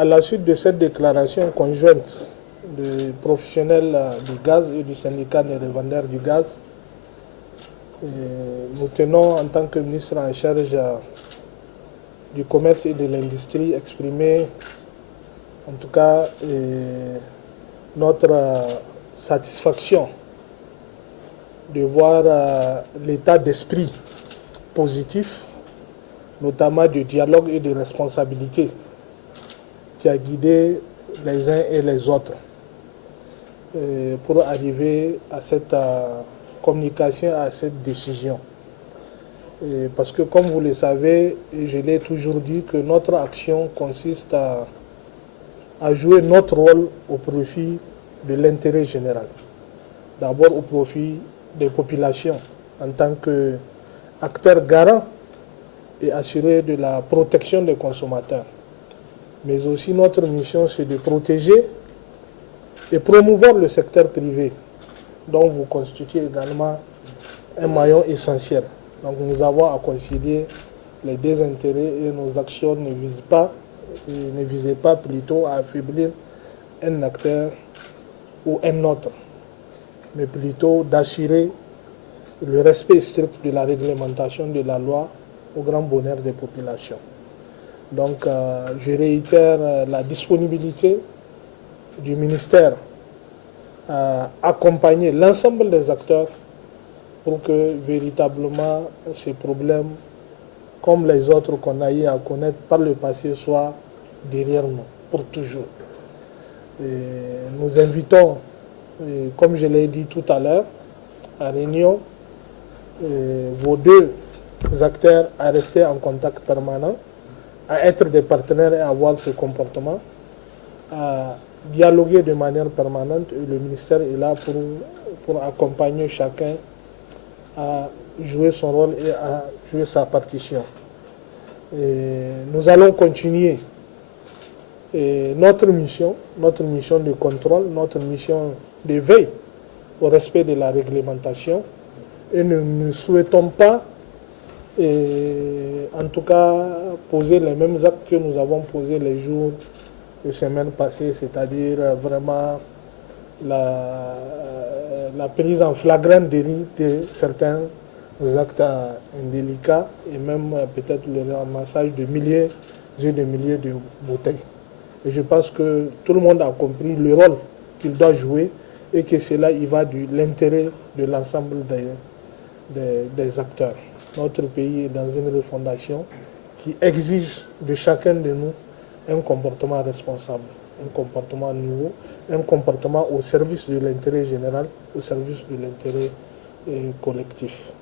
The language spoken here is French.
À la suite de cette déclaration conjointe des professionnels du gaz et du syndicat des revendeurs du gaz, nous tenons en tant que ministre en charge du commerce et de l'industrie exprimer en tout cas notre satisfaction de voir l'état d'esprit positif, notamment de dialogue et de responsabilité qui a guidé les uns et les autres pour arriver à cette communication, à cette décision. Parce que comme vous le savez, et je l'ai toujours dit, que notre action consiste à jouer notre rôle au profit de l'intérêt général. D'abord au profit des populations en tant qu'acteurs garants et assurés de la protection des consommateurs. Mais aussi notre mission, c'est de protéger et promouvoir le secteur privé, dont vous constituez également un maillon essentiel. Donc nous avons à concilier les deux intérêts et nos actions ne visaient pas plutôt à affaiblir un acteur ou un autre, mais plutôt d'assurer le respect strict de la réglementation de la loi au grand bonheur des populations. Donc je réitère la disponibilité du ministère à accompagner l'ensemble des acteurs pour que véritablement ces problèmes, comme les autres qu'on a eu à connaître par le passé, soient derrière nous pour toujours. Et nous invitons, comme je l'ai dit tout à l'heure, à réunion, vos deux acteurs à rester en contact permanent, à être des partenaires et à avoir ce comportement, à dialoguer de manière permanente. Et le ministère est là pour accompagner chacun à jouer son rôle et à jouer sa partition. Et nous allons continuer notre mission de contrôle, notre mission de veille au respect de la réglementation. Et nous ne souhaitons pas, en tout cas, poser les mêmes actes que nous avons posés les jours de semaine passée, c'est-à-dire vraiment la prise en flagrant délit de certains actes indélicats et même peut-être le ramassage de milliers et de milliers de bouteilles. Et je pense que tout le monde a compris le rôle qu'il doit jouer et que cela y va de l'intérêt de l'ensemble des acteurs. Notre pays est dans une refondation qui exige de chacun de nous un comportement responsable, un comportement nouveau, un comportement au service de l'intérêt général, au service de l'intérêt collectif.